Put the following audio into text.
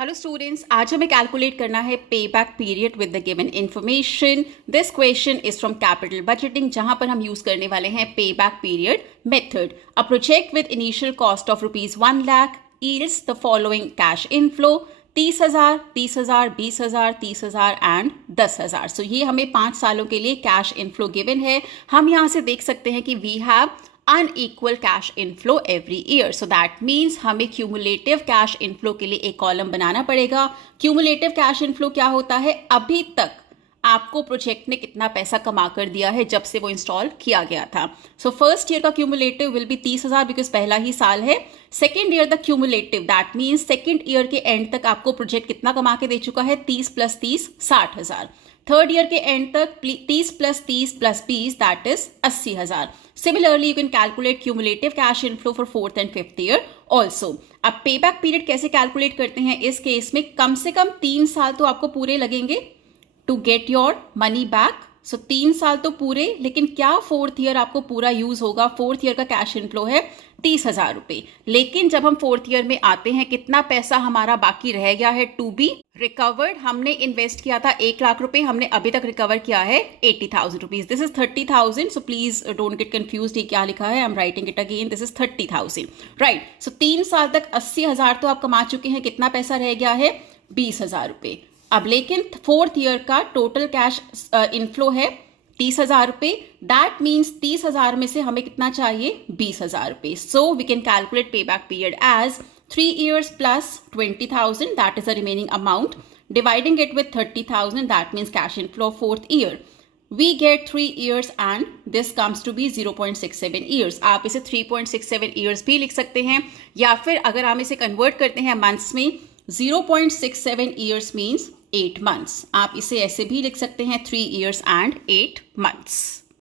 Hello students, आज हमें calculate करना है पे back period with the given information. This question is from capital budgeting, जहां पर हम यूज करने वाले हैं पे back period method. A project with initial cost of ₹1 lakh yields the following cash inflow 30,000, 30,000, 20,000, 30,000 and 10,000। सो ये हमें 5 सालों के लिए कैश इनफ्लो गिवन है। हम यहाँ से देख सकते हैं कि we have unequal cash inflow every year. So that means हमें cumulative cash inflow के लिए एक कॉलम बनाना पड़ेगा। cumulative cash inflow क्या होता है? अभी तक आपको प्रोजेक्ट ने कितना पैसा कमा कर दिया है जब से वो इंस्टॉल किया गया था। सो फर्स्ट ईयर का क्यूमुलेटिव विल बी 30,000 बिकॉज पहला ही साल है। Second year the cumulative that means second year के एंड तक आपको प्रोजेक्ट कितना कमा के दे चुका है? 30 + 30 60,000। थर्ड ईयर के एंड तक 30 + 30 + 20 that is 80,000। Similarly, you can calculate cumulative cash inflow for fourth and fifth year also. अब पे बैक पीरियड कैसे कैलकुलेट करते हैं? इस केस में कम से कम 3 साल तो आपको पूरे लगेंगे to get your money back. So 3 साल तो पूरे, लेकिन क्या फोर्थ ईयर आपको पूरा यूज होगा? फोर्थ ईयर का कैश इनफ्लो है 30,000 रुपए, लेकिन जब हम फोर्थ ईयर में आते हैं कितना पैसा हमारा बाकी रह गया है टू बी रिकवर्ड? हमने इन्वेस्ट किया था 1 लाख रुपए, हमने अभी तक रिकवर किया है 80,000 rupees. This is 30,000, so please don't get confused. ये क्या लिखा है? I am writing it again. This is 30,000, right. So 3 साल तक 80,000 तो आप कमा चुके हैं। कितना पैसा रह गया है? 20,000 रुपए। अब लेकिन फोर्थ ईयर का टोटल कैश इनफ्लो है 30,000 रुपए। दैट मीन्स 30,000 में से हमें कितना चाहिए? 20,000 रुपए। So we can calculate pay back period as 3 years plus 20,000, that is the remaining amount, dividing it with 30,000, that means cash inflow fourth year. We get 3 years and this comes to be 0.67 years. आप इसे 3.67 years भी लिख सकते हैं, या फिर अगर हम इसे कन्वर्ट करते हैं मंथ्स में, 0.67 years means 8 months. आप इसे ऐसे भी लिख सकते हैं 3 years and 8 months.